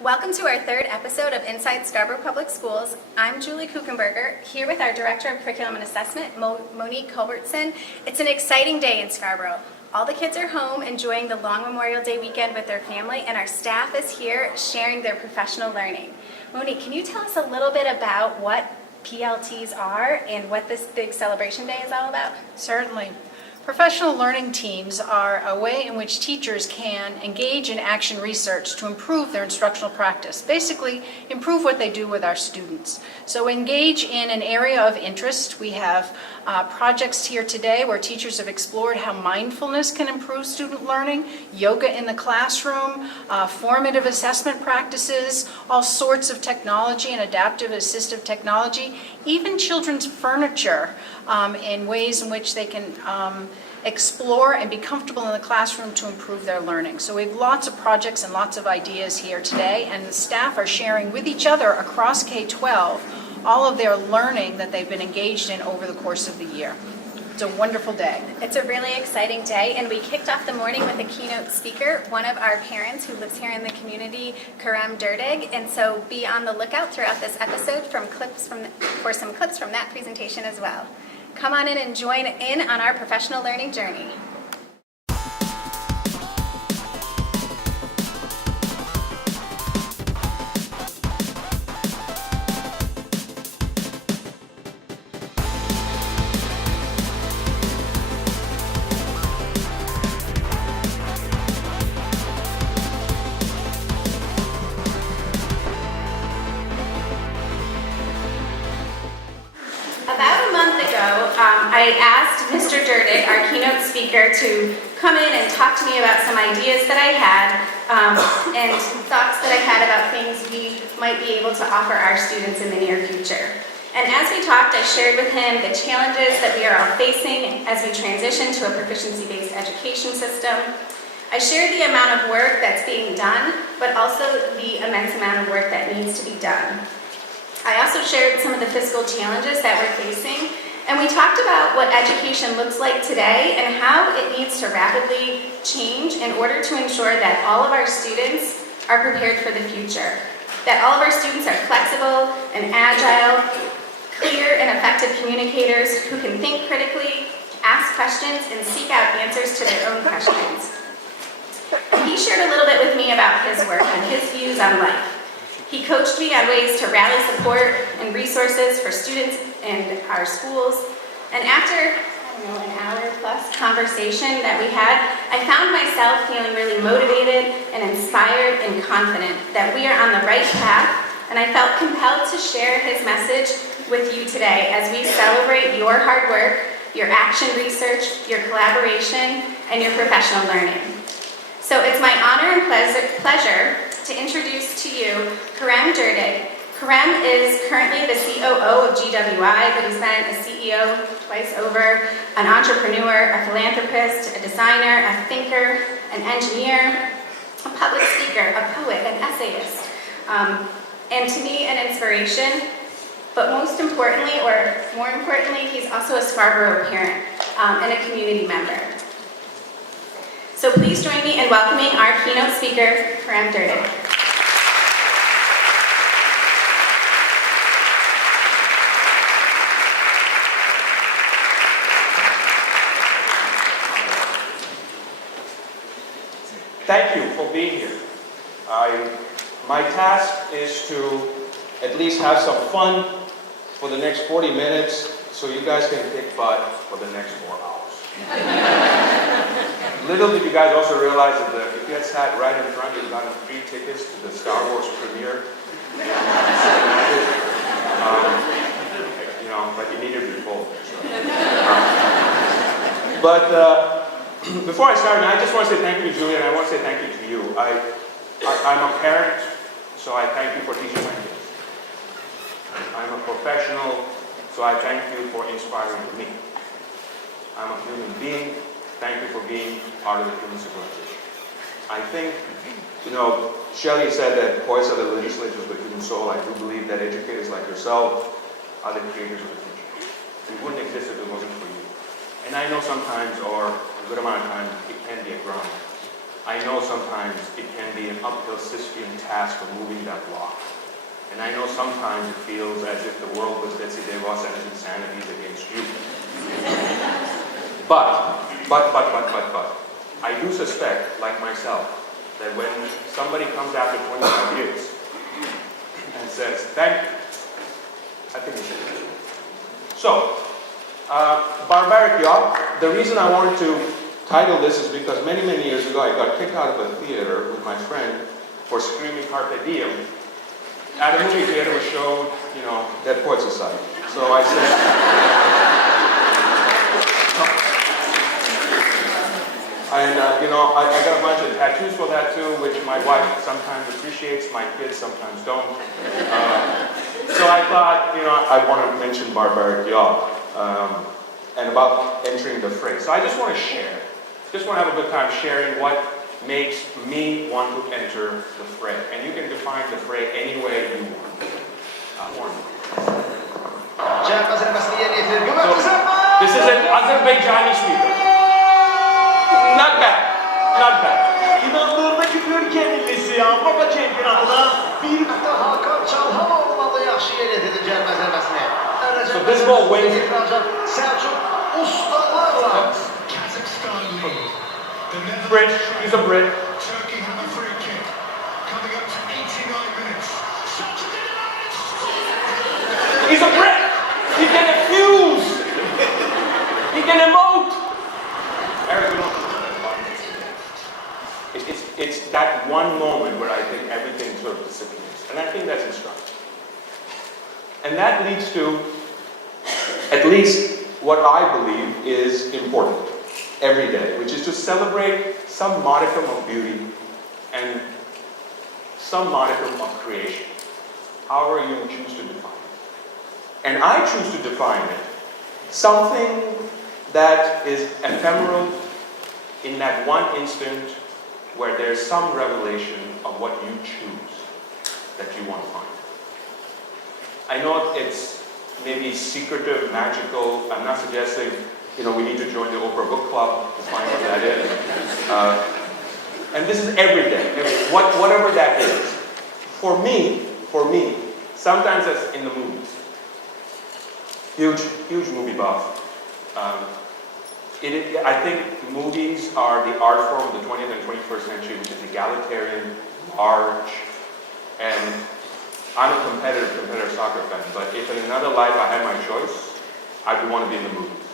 Welcome to our third episode of Inside Scarborough Public Schools. I'm Julie Kukenberger, here with our Director of Curriculum and Assessment, Monique Culbertson. It's an exciting day in Scarborough. All the kids are home enjoying the long Memorial Day weekend with their family, and our staff is here sharing their professional learning. Monique, can you tell us a little bit about what PLTs are and what this big celebration day is all about? Certainly. Professional learning teams are a way in which teachers can engage in action research to improve their instructional practice, basically improve what they do with our students. So engage in an area of interest. We have projects here today where teachers have explored how mindfulness can improve student learning, yoga in the classroom, formative assessment practices, all sorts of technology and adaptive assistive technology, even children's furniture in ways in which they can explore and be comfortable in the classroom to improve their learning. So we have lots of projects and lots of ideas here today, and the staff are sharing with each other across K-12 all of their learning that they've been engaged in over the course of the year. It's a wonderful day. It's a really exciting day, and we kicked off the morning with a keynote speaker, one of our parents who lives here in the community, Kerem Derdig, and so be on the lookout throughout this episode for some clips from that presentation as well. Come on in and join in on our professional learning journey. About a month ago, I asked Mr. Derdig, our keynote speaker, to come in and talk to me about some ideas that I had and thoughts that I had about things we might be able to offer our students in the near future. And as we talked, I shared with him the challenges that we are all facing as we transition to a proficiency-based education system. I shared the amount of work that's being done, but also the immense amount of work that needs to be done. I also shared some of the fiscal challenges that we're facing, and we talked about what education looks like today and how it needs to rapidly change in order to ensure that all of our students are prepared for the future, that all of our students are flexible and agile, clear and effective communicators who can think critically, ask questions, and seek out answers to their own questions. He shared a little bit with me about his work and his views on life. He coached me on ways to rally support and resources for students and our schools. And after, an hour-plus conversation that we had, I found myself feeling really motivated and inspired and confident that we are on the right path, and I felt compelled to share his message with you today as we celebrate your hard work, your action research, your collaboration, and your professional learning. So it's my honor and pleasure to introduce to you Kerem Derdig. Kerem is currently the COO of GWI, but he's been a CEO twice over, an entrepreneur, a philanthropist, a designer, a thinker, an engineer, a public speaker, a poet, an essayist, and to me, an inspiration. But most importantly, or more importantly, he's also a Scarborough parent and a community member. So please join me in welcoming our keynote speaker, Kerem Derdig. Thank you for being here. My task is to at least have some fun for the next 40 minutes so you guys can kick butt for the next 4 hours. Little did you guys also realize that if you had sat right in front, you got free tickets to the Star Wars premiere. But you needed to be full. Before I start, I just want to say thank you to Julia, and I want to say thank you to you. I'm a parent, so I thank you for teaching my kids. I'm a professional, so I thank you for inspiring me. I'm a human being. Thank you for being part of the human civilization. I think, Shelley said that poets are the legislators of the human soul. I do believe that educators like yourself are the creators of the future. We wouldn't exist if it wasn't for you. And I know sometimes, or a good amount of time, it can be a grind. I know sometimes it can be an uphill Sisyphean task of moving that block. And I know sometimes it feels as if the world was Betsy DeVos and his insanities against you. But, I do suspect, like myself, that when somebody comes after 25 years and says, thank you, I think we should do it. So, Barbaric Yacht, the reason I wanted to title this is because many, many years ago I got kicked out of a theater with my friend for screaming Carpe Diem at a movie theater which showed, Dead Poets Society. So I said, and I got a bunch of tattoos for that too, which my wife sometimes appreciates, my kids sometimes don't. So I thought, I want to mention Barbaric Yacht and about entering the fray. So I just want to share, just want to have a good time sharing what makes me want to enter the fray. And you can define the fray any way you want. So, this is an Azerbaijani speaker. Not bad, not bad. İnandığındaki ülke millisi Avrupa Şampiyonası'na bir Hakan Çalhanoğlu'nun adı yaxşı yer etildi cəlməzəməsini. So this ball wins. Selçuk ustalarla. Brit, he's a Brit. Turkey have a free kick. Coming up to 89 minutes. He's a Brit! He can effuse! He can emote! Eric, we don't. It's that one moment where I think everything sort of disappears. And I think that's instructive. And that leads to, at least what I believe is important every day, which is to celebrate some modicum of beauty and some modicum of creation, however you choose to define it. And I choose to define it something that is ephemeral in that one instant where there's some revelation of what you choose that you want to find. I know it's maybe secretive, magical. I'm not suggesting, we need to join the Oprah Book Club to find what that is. And this is every day, whatever that is. For me, sometimes that's in the movies. Huge movie buff. I think movies are the art form of the 20th and 21st century, which is egalitarian, arch, and I'm a competitive soccer fan, but if in another life I had my choice, I would want to be in the movies.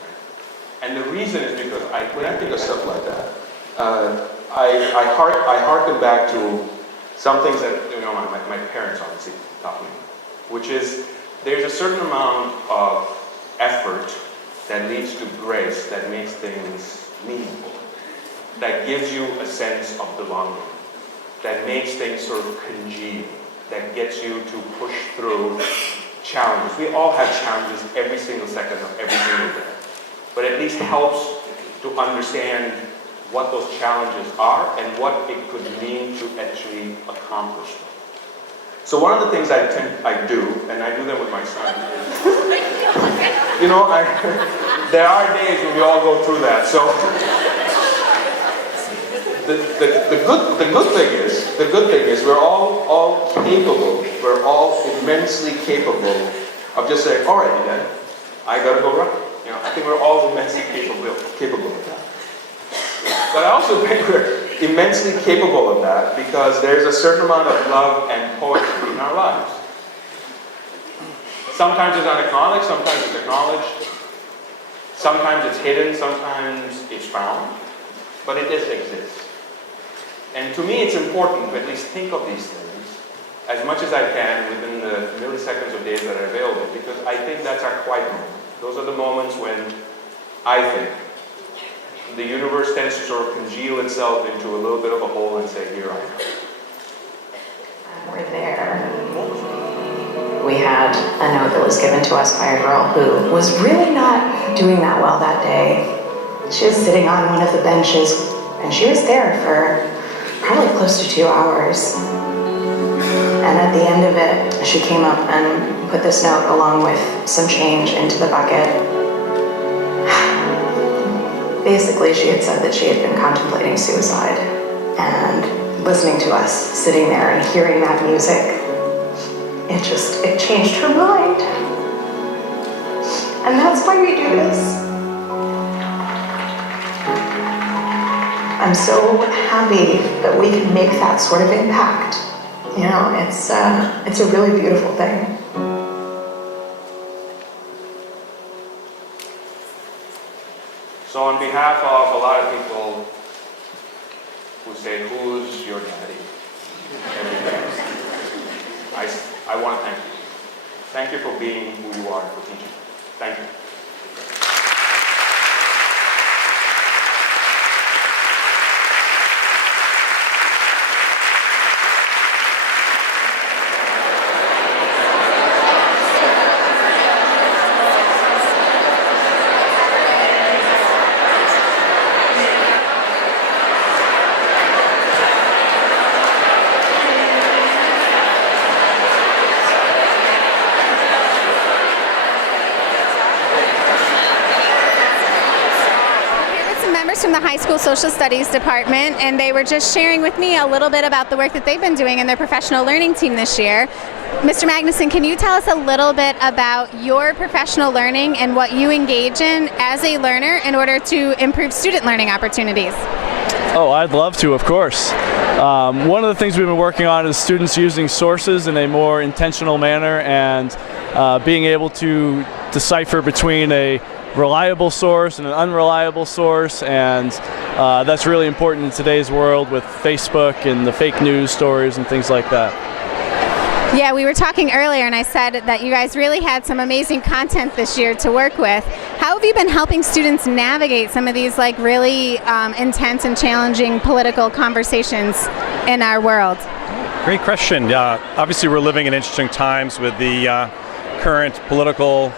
Right? And the reason is because when I think of stuff like that, I harken back to some things that my parents obviously taught me, which is there's a certain amount of effort that leads to grace, that makes things meaningful, that gives you a sense of belonging, that makes things sort of congeal, that gets you to push through challenges. We all have challenges every single second of every single day, but at least helps to understand what those challenges are and what it could mean to actually accomplish them. So one of the things I do, and I do them with my son, there are days when we all go through that. So the good thing is we're all capable. We're all immensely capable of just saying, all right, then, I gotta go run. I think we're all immensely capable of that. But I also think we're immensely capable of that because there's a certain amount of love and poetry in our lives. Sometimes it's unacknowledged, sometimes it's acknowledged, sometimes it's hidden, sometimes it's found, but it does exist. And to me it's important to at least think of these things as much as I can within the milliseconds of days that are available, because I think that's our quiet moment. Those are the moments when I think the universe tends to sort of congeal itself into a little bit of a hole and say, here I am. We're there. We had a note that was given to us by a girl who was really not doing that well that day. She was sitting on one of the benches, and she was there for probably close to 2 hours. And at the end of it, she came up and put this note along with some change into the bucket. basically she had said that she had been contemplating suicide. And listening to us sitting there and hearing that music, it changed her mind. And that's why we do this. I'm so happy that we can make that sort of impact. You know, it's a really beautiful thing. So on behalf of a lot of people who say, who's your daddy? I want to thank you. Thank you for being who you are, for teaching. Thank you. From the high school social studies department, and they were just sharing with me a little bit about the work that they've been doing in their professional learning team this year. Mr. Magnuson, can you tell us a little bit about your professional learning and what you engage in as a learner in order to improve student learning opportunities? Oh, I'd love to, of course. One of the things we've been working on is students using sources in a more intentional manner and being able to decipher between a reliable source and an unreliable source, and that's really important in today's world with Facebook and the fake news stories and things like that. Yeah, we were talking earlier and I said that you guys really had some amazing content this year to work with. How have you been helping students navigate some of these like really intense and challenging political conversations in our world? Great question. Obviously we're living in interesting times with the current political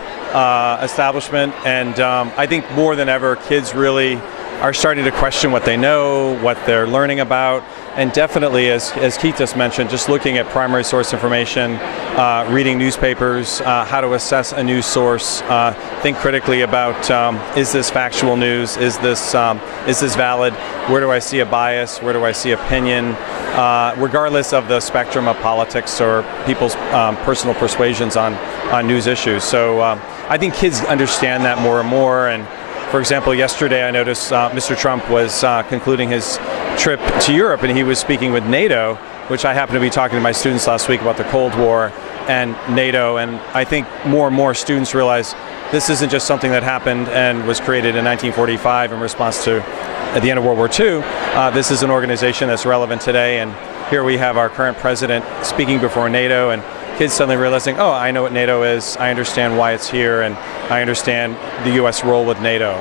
establishment, and I think more than ever kids really are starting to question what they know, what they're learning about, and definitely, as Keith just mentioned, just looking at primary source information, reading newspapers, how to assess a news source, think critically about is this factual news, is this valid, where do I see a bias, where do I see opinion, regardless of the spectrum of politics or people's personal persuasions on news issues. So I think kids understand that more and more. And for example, yesterday I noticed Mr. Trump was concluding his trip to Europe, and he was speaking with NATO, which I happened to be talking to my students last week about the Cold War and NATO, and I think more and more students realize this isn't just something that happened and was created in 1945 in response to at the end of World War II. This is an organization that's relevant today, and here we have our current president speaking before NATO, and kids suddenly realizing, oh, I know what NATO is, I understand why it's here, and I understand the U.S. role with NATO.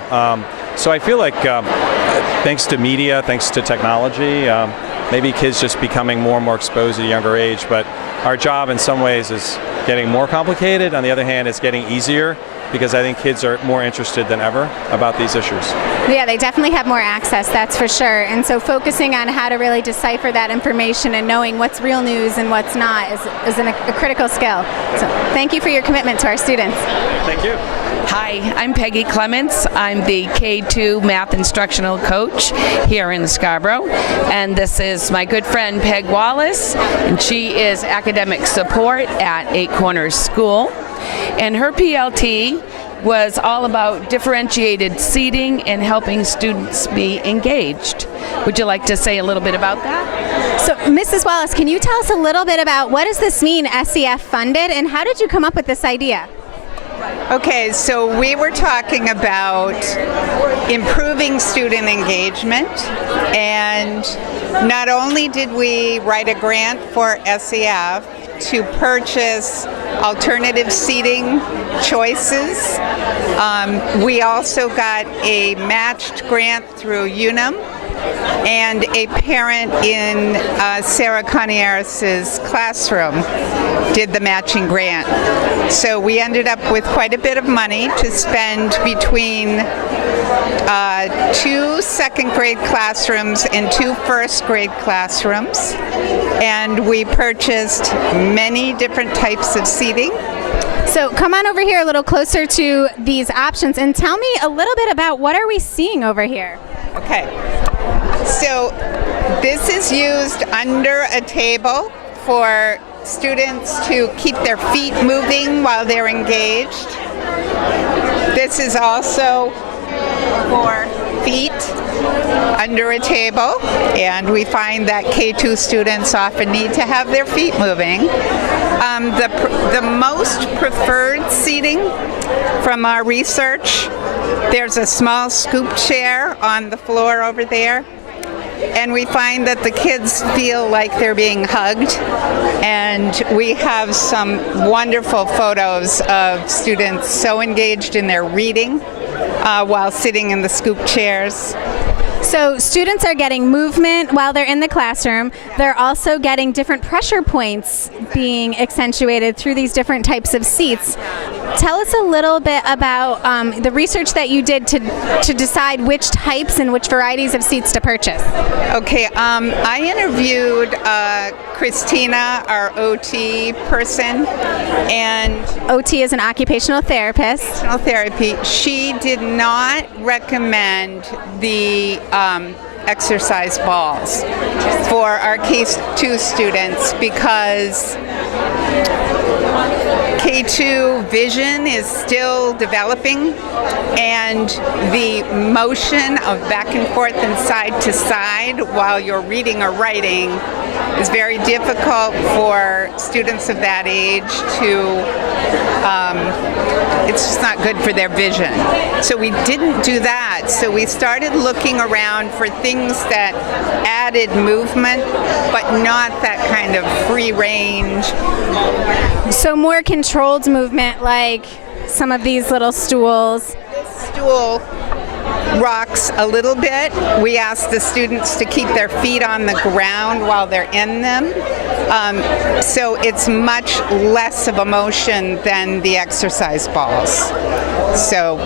So I feel like thanks to media, thanks to technology, maybe kids just becoming more and more exposed at a younger age, but our job in some ways is getting more complicated. On the other hand, it's getting easier because I think kids are more interested than ever about these issues. Yeah, they definitely have more access, that's for sure. And so focusing on how to really decipher that information and knowing what's real news and what's not is a critical skill. So thank you for your commitment to our students. Thank you. Hi, I'm Peggy Clements. I'm the K-2 math instructional coach here in Scarborough. And this is my good friend Peg Wallace, and she is academic support at Eight Corners School. And her PLT was all about differentiated seating and helping students be engaged. Would you like to say a little bit about that? So, Mrs. Wallace, can you tell us a little bit about what does this mean, SEF funded, and how did you come up with this idea? Okay, so we were talking about improving student engagement, and not only did we write a grant for SEF to purchase alternative seating choices, we also got a matched grant through UNUM, and a parent in Sarah Coniaris's classroom did the matching grant. So we ended up with quite a bit of money to spend between 2 second grade classrooms and 2 first grade classrooms. And we purchased many different types of seating. So come on over here a little closer to these options and tell me a little bit about what are we seeing over here? Okay. So this is used under a table for students to keep their feet moving while they're engaged. This is also for feet under a table, and we find that K2 students often need to have their feet moving. The most preferred seating from our research, there's a small scoop chair on the floor over there, and we find that the kids feel like they're being hugged, and we have some wonderful photos of students so engaged in their reading while sitting in the scoop chairs. So students are getting movement while they're in the classroom. They're also getting different pressure points being accentuated through these different types of seats. Tell us a little bit about the research that you did to decide which types and which varieties of seats to purchase. Okay, I interviewed Christina, our OT person, and OT is an occupational therapist. Occupational therapy. She did not recommend the exercise balls for our K2 students because K2 vision is still developing, and the motion of back and forth and side to side while you're reading or writing is very difficult for students of that age to it's just not good for their vision. So we didn't do that. So we started looking around for things that added movement, but not that kind of free range. So more controlled movement, like some of these little stools. This stool rocks a little bit. We ask the students to keep their feet on the ground while they're in them. So it's much less of a motion than the exercise balls. So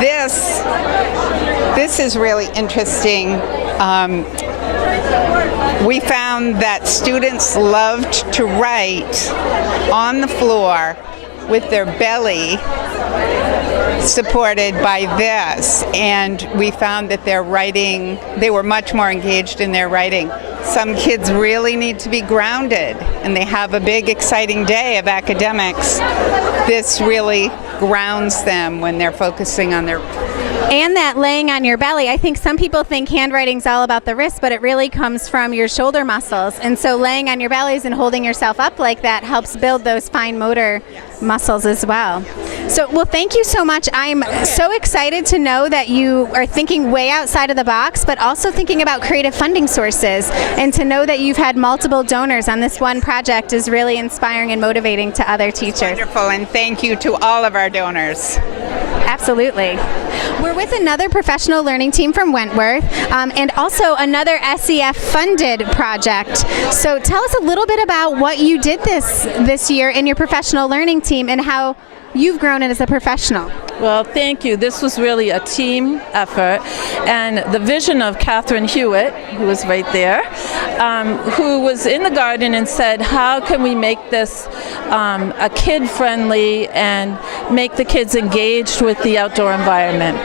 this is really interesting. We found that students loved to write on the floor with their belly supported by this, and we found that their writing, they were much more engaged in their writing. Some kids really need to be grounded, and they have a big exciting day of academics. This really grounds them when they're focusing on their... And that laying on your belly. I think some people think handwriting's all about the wrist, but it really comes from your shoulder muscles. And so laying on your bellies and holding yourself up like that helps build those fine motor muscles as well. So, well, thank you so much. I'm so excited to know that you are thinking way outside of the box, but also thinking about creative funding sources. And to know that you've had multiple donors on this one project is really inspiring and motivating to other teachers. Wonderful, and thank you to all of our donors. Absolutely. We're with another professional learning team from Wentworth and also another SEF-funded project. So tell us a little bit about what you did this year in your professional learning team and how you've grown it as a professional. Well, thank you. This was really a team effort, and the vision of Catherine Hewitt, who was right there, who was in the garden and said, how can we make this a kid-friendly and make the kids engaged with the outdoor environment?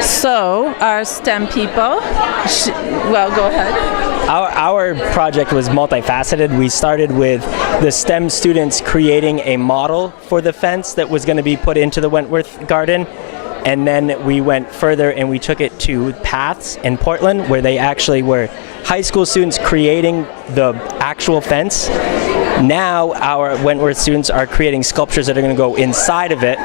So our STEM people, well, go ahead. Our project was multifaceted. We started with the STEM students creating a model for the fence that was going to be put into the Wentworth garden. And then we went further and we took it to Paths in Portland, where they actually were high school students creating the actual fence. Now our Wentworth students are creating sculptures that are going to go inside of it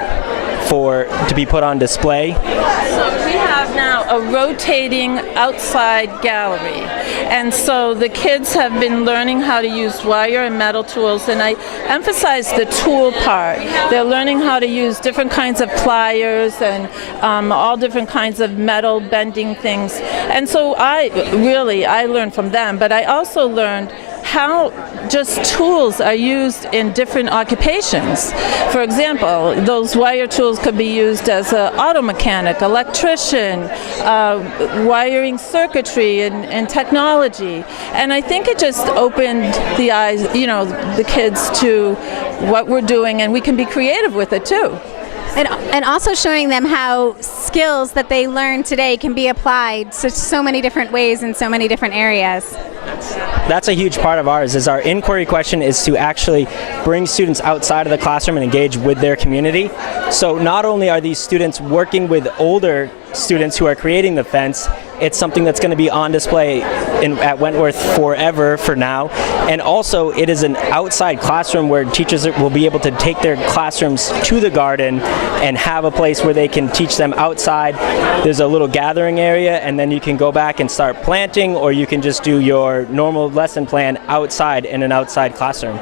to be put on display. So we have now a rotating outside gallery, and so the kids have been learning how to use wire and metal tools, and I emphasize the tool part. They're learning how to use different kinds of pliers and all different kinds of metal bending things, and so I learned from them, but I also learned how just tools are used in different occupations. For example, those wire tools could be used as an auto mechanic, electrician, wiring circuitry and technology. And I think it just opened the eyes, the kids to what we're doing, and we can be creative with it too. And also showing them how skills that they learn today can be applied to so many different ways in so many different areas. That's a huge part of ours. Is our inquiry question is to actually bring students outside of the classroom and engage with their community. So not only are these students working with older students who are creating the fence, it's something that's going to be on display at Wentworth forever for now. And also it is an outside classroom where teachers will be able to take their classrooms to the garden and have a place where they can teach them outside. There's a little gathering area, and then you can go back and start planting, or you can just do your normal lesson plan outside in an outside classroom.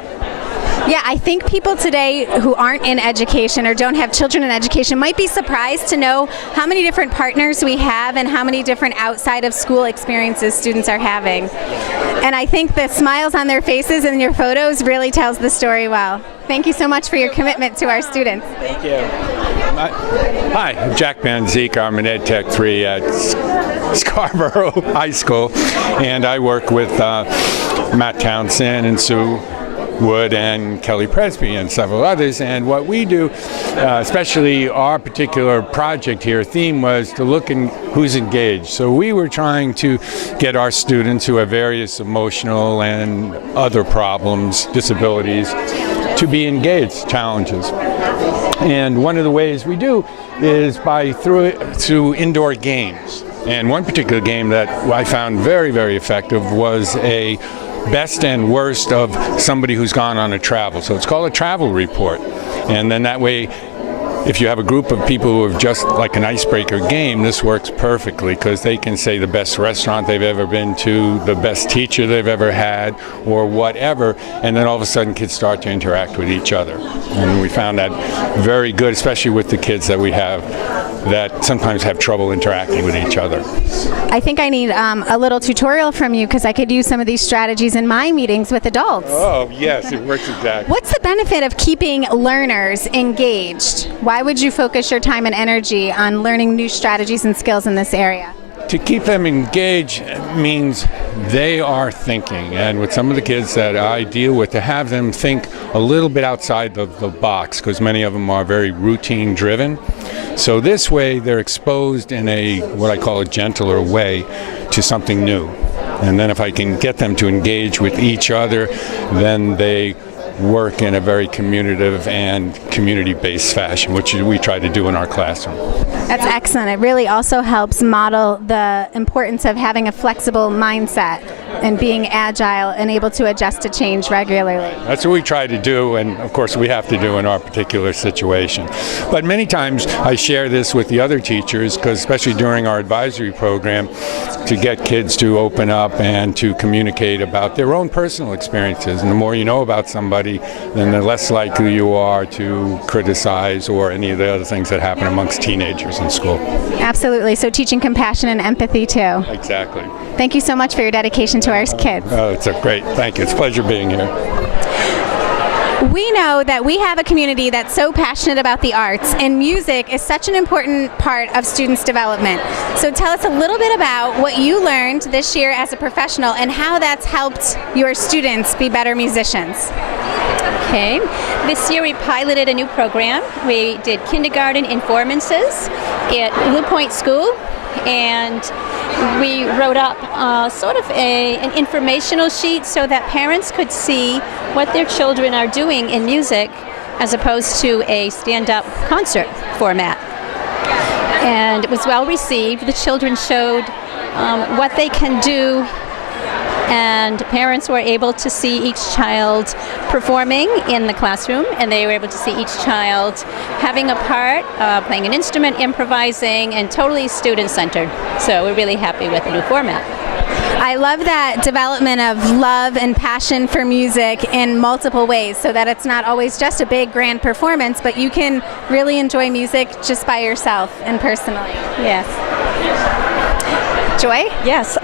Yeah, I think people today who aren't in education or don't have children in education might be surprised to know how many different partners we have and how many different outside of school experiences students are having. And I think the smiles on their faces and your photos really tells the story well. Thank you so much for your commitment to our students. Thank you. Hi, I'm Jack Van Zeek. I'm an Ed Tech 3 at Scarborough High School, and I work with Matt Townsend and Sue Wood and Kelly Presby and several others. And what we do, especially our particular project here, theme was to look at who's engaged. So we were trying to get our students who have various emotional and other problems, disabilities, to be engaged, challenges. And one of the ways we do is through indoor games. And one particular game that I found very, very effective was a best and worst of somebody who's gone on a travel. So it's called a travel report. And then that way, if you have a group of people who have just like an icebreaker game, this works perfectly because they can say the best restaurant they've ever been to, the best teacher they've ever had, or whatever, and then all of a sudden kids start to interact with each other. And we found that very good, especially with the kids that we have that sometimes have trouble interacting with each other. I think I need a little tutorial from you because I could use some of these strategies in my meetings with adults. Oh, yes, it works exactly. What's the benefit of keeping learners engaged? Why would you focus your time and energy on learning new strategies and skills in this area? To keep them engaged means they are thinking, and with some of the kids that I deal with, to have them think a little bit outside the box, because many of them are very routine driven. So this way they're exposed in what I call a gentler way to something new. And then if I can get them to engage with each other, then they work in a very communicative and community-based fashion, which we try to do in our classroom. That's excellent. It really also helps model the importance of having a flexible mindset and being agile and able to adjust to change regularly. That's what we try to do, and of course we have to do in our particular situation. But many times I share this with the other teachers, because especially during our advisory program, to get kids to open up and to communicate about their own personal experiences. And the more you know about somebody, then the less likely you are to criticize or any of the other things that happen amongst teenagers in school. Absolutely. So teaching compassion and empathy too. Exactly. Thank you so much for your dedication to our kids. Oh, it's great. Thank you. It's a pleasure being here. We know that we have a community that's so passionate about the arts, and music is such an important part of students' development. So tell us a little bit about what you learned this year as a professional and how that's helped your students be better musicians. Okay, this year we piloted a new program. We did kindergarten informances at Blue Point School, and we wrote up sort of an informational sheet so that parents could see what their children are doing in music as opposed to a stand-up concert format. And it was well received. The children showed what they can do, and parents were able to see each child performing in the classroom, and they were able to see each child having a part, playing an instrument, improvising, and totally student-centered. So we're really happy with the new format. I love that development of love and passion for music in multiple ways, so that it's not always just a big grand performance, but you can really enjoy music just by yourself and personally. Yes. Joy? Yes.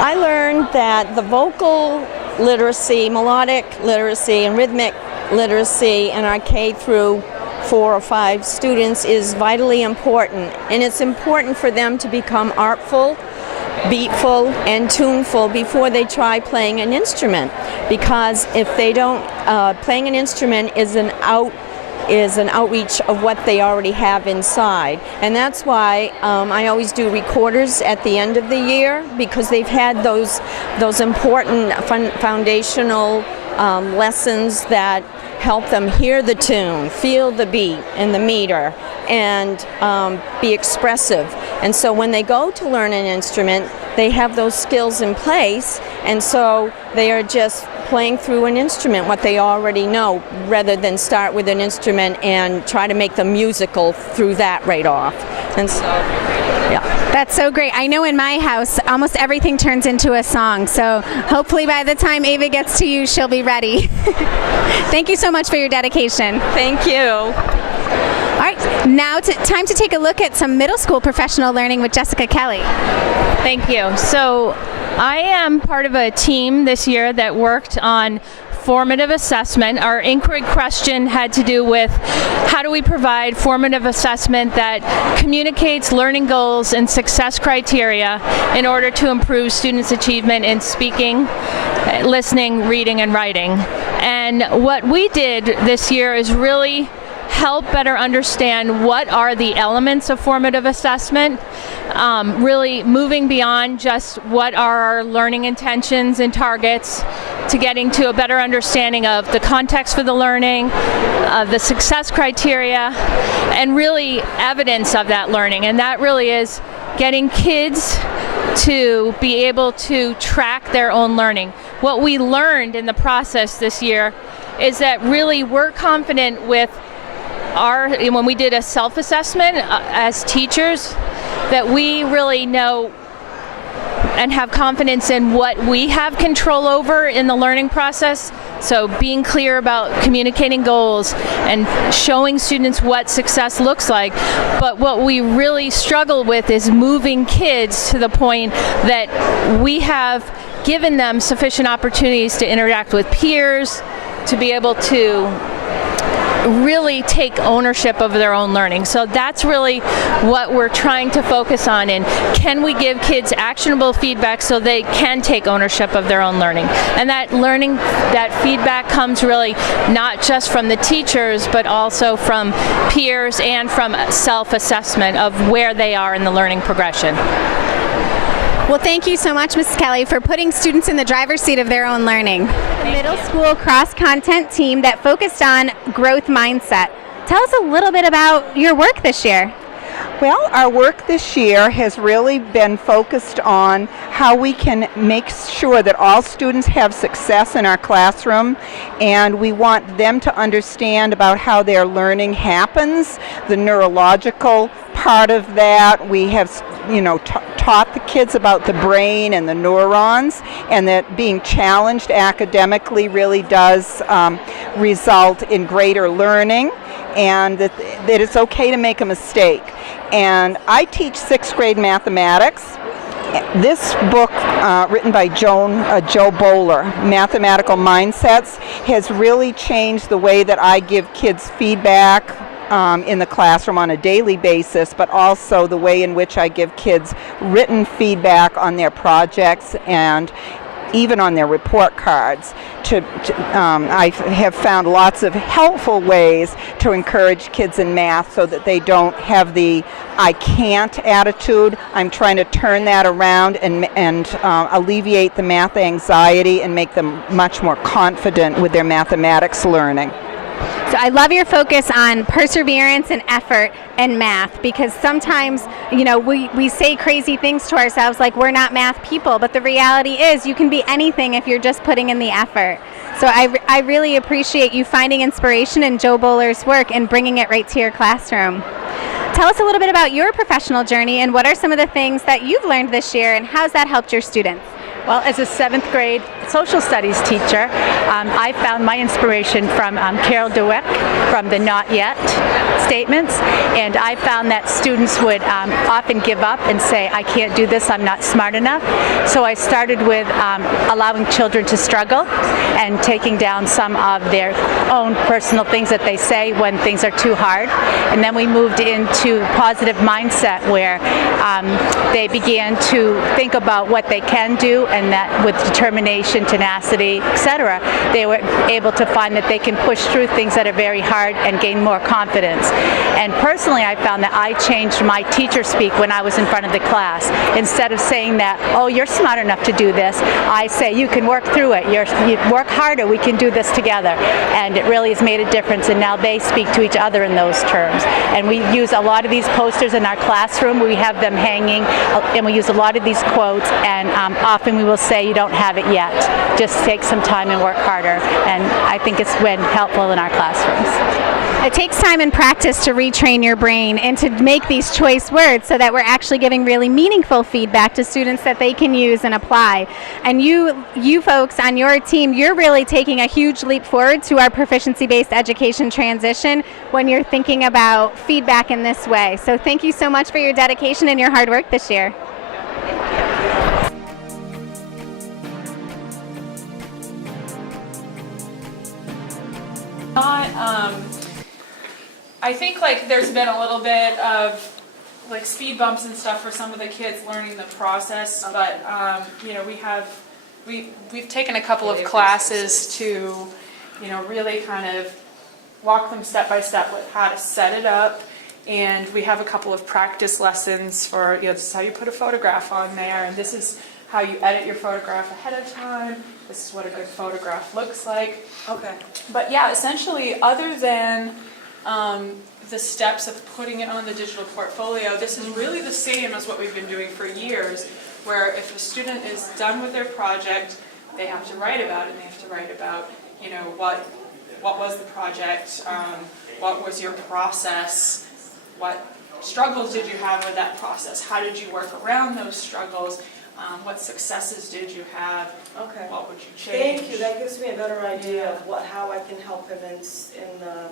I learned that the vocal literacy, melodic literacy and rhythmic literacy in our K through 4 or 5 students is vitally important. And it's important for them to become artful, beatful, and tuneful before they try playing an instrument. Because if they don't, playing an instrument is an outreach of what they already have inside. And that's why I always do recorders at the end of the year, because they've had those important foundational lessons that help them hear the tune, feel the beat and the meter, and be expressive. And so when they go to learn an instrument, they have those skills in place, and so they are just playing through an instrument what they already know, rather than start with an instrument and try to make them musical through that right off. And so, yeah. That's so great. I know in my house, almost everything turns into a song, so hopefully by the time Ava gets to you, she'll be ready. Thank you so much for your dedication. Thank you. All right, now time to take a look at some middle school professional learning with Jessica Kelly. Thank you. So I am part of a team this year that worked on formative assessment. Our inquiry question had to do with how do we provide formative assessment that communicates learning goals and success criteria in order to improve students' achievement in speaking, listening, reading, and writing. And what we did this year is really help better understand what are the elements of formative assessment, really moving beyond just what are our learning intentions and targets to getting to a better understanding of the context for the learning, the success criteria, and really evidence of that learning. And that really is getting kids to be able to track their own learning. What we learned in the process this year is that really we're confident with when we did a self-assessment as teachers, that we really know and have confidence in what we have control over in the learning process. So being clear about communicating goals and showing students what success looks like. But what we really struggle with is moving kids to the point that we have given them sufficient opportunities to interact with peers, to be able to really take ownership of their own learning. So that's really what we're trying to focus on, and can we give kids actionable feedback so they can take ownership of their own learning. And that learning, that feedback comes really not just from the teachers, but also from peers and from self-assessment of where they are in the learning progression. Well, thank you so much, Mrs. Kelly, for putting students in the driver's seat of their own learning. Middle school cross-content team that focused on growth mindset. Tell us a little bit about your work this year. Well, our work this year has really been focused on how we can make sure that all students have success in our classroom, and we want them to understand about how their learning happens, the neurological part of that. We have, taught the kids about the brain and the neurons, and that being challenged academically really does result in greater learning, and that it's okay to make a mistake. And I teach 6th grade mathematics. This book, written by Joe Bowler, Mathematical Mindsets, has really changed the way that I give kids feedback in the classroom on a daily basis, but also the way in which I give kids written feedback on their projects and even on their report cards. I have found lots of helpful ways to encourage kids in math so that they don't have the I can't attitude. I'm trying to turn that around and alleviate the math anxiety and make them much more confident with their mathematics learning. So I love your focus on perseverance and effort and math, because sometimes, we say crazy things to ourselves like we're not math people, but the reality is you can be anything if you're just putting in the effort. So I really appreciate you finding inspiration in Joe Bowler's work and bringing it right to your classroom. Tell us a little bit about your professional journey and what are some of the things that you've learned this year and how's that helped your students? Well, as a 7th grade social studies teacher, I found my inspiration from Carol Dweck from the Not Yet statements, and I found that students would often give up and say, I can't do this, I'm not smart enough. So I started with allowing children to struggle and taking down some of their own personal things that they say when things are too hard. And then we moved into positive mindset where they began to think about what they can do, and that with determination, tenacity, etc., they were able to find that they can push through things that are very hard and gain more confidence. And personally, I found that I changed my teacher speak when I was in front of the class. Instead of saying that, oh, you're smart enough to do this, I say, you can work through it. You work harder, we can do this together. And it really has made a difference, and now they speak to each other in those terms. And we use a lot of these posters in our classroom. We have them hanging, and we use a lot of these quotes, and often we will say, you don't have it yet. Just take some time and work harder. And I think it's been helpful in our classrooms. It takes time and practice to retrain your brain and to make these choice words so that we're actually giving really meaningful feedback to students that they can use and apply. And you folks on your team, you're really taking a huge leap forward to our proficiency-based education transition when you're thinking about feedback in this way. So thank you so much for your dedication and your hard work this year. I think like there's been a little bit of like speed bumps and stuff for some of the kids learning the process, but you know, we've taken a couple of classes to, you know, really kind of walk them step by step with how to set it up. And we have a couple of practice lessons for, you know, this is how you put a photograph on there, and this is how you edit your photograph ahead of time. This is what a good photograph looks like. Okay. But yeah, essentially, other than the steps of putting it on the digital portfolio, this is really the same as what we've been doing for years, where if a student is done with their project, they have to write about it, and they have to write about, you know, what was the project, what was your process, what struggles did you have with that process, how did you work around those struggles, what successes did you have, what would you change? Thank you, that gives me a better idea of how I can help him in the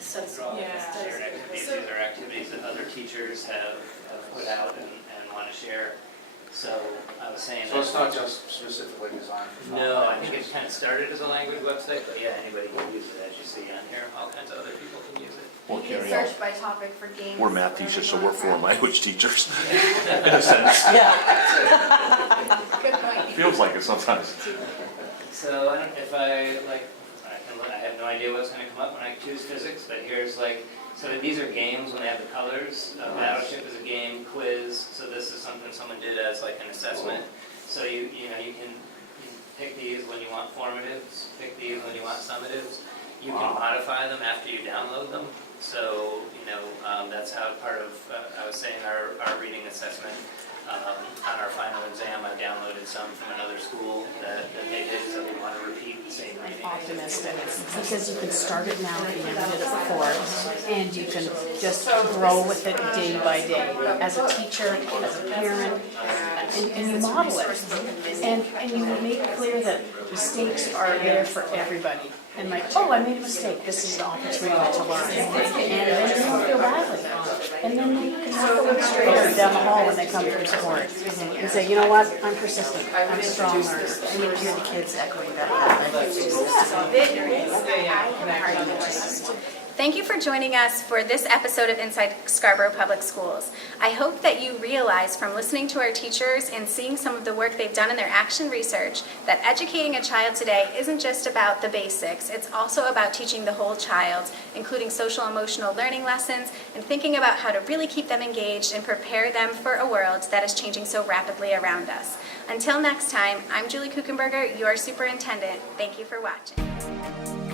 sense of shared activities. These are activities that other teachers have put out and want to share. So I was saying so it's not just specifically designed for no, I think it kind of started as a language website, but yeah, anybody can use it, as you see on here. All kinds of other people can use it. You can search by topic for games. We're math teachers, so we're foreign language teachers, in a sense. Yeah. Good point. Feels like it sometimes. So I don't if I have no idea what's going to come up when I choose physics, but here's like, so these are games when they have the colors. Battleship is a game, quiz, so this is something someone did as like an assessment. So you can pick these when you want formatives, pick these when you want summatives. You can modify them after you download them. So, that's how part of, I was saying, our reading assessment on our final exam, I downloaded some from another school that they did, so we want to repeat the same reading. Optimistic, because you can start it now if you haven't did it before, and you can just grow with it day by day, as a teacher, as a parent, and you model it, and you make it clear that mistakes are there for everybody. And like, oh, I made a mistake, this is an opportunity to learn. And then they don't feel badly. And then they can walk a little straighter down the hall when they come from support and say, you know what, I'm persistent, I'm stronger. And you hear the kids echoing that. Thank you for joining us for this episode of Inside Scarborough Public Schools. I hope that you realize from listening to our teachers and seeing some of the work they've done in their action research that educating a child today isn't just about the basics, it's also about teaching the whole child, including social emotional learning lessons and thinking about how to really keep them engaged and prepare them for a world that is changing so rapidly around us. Until next time, I'm Julie Kukenberger, your superintendent. Thank you for watching.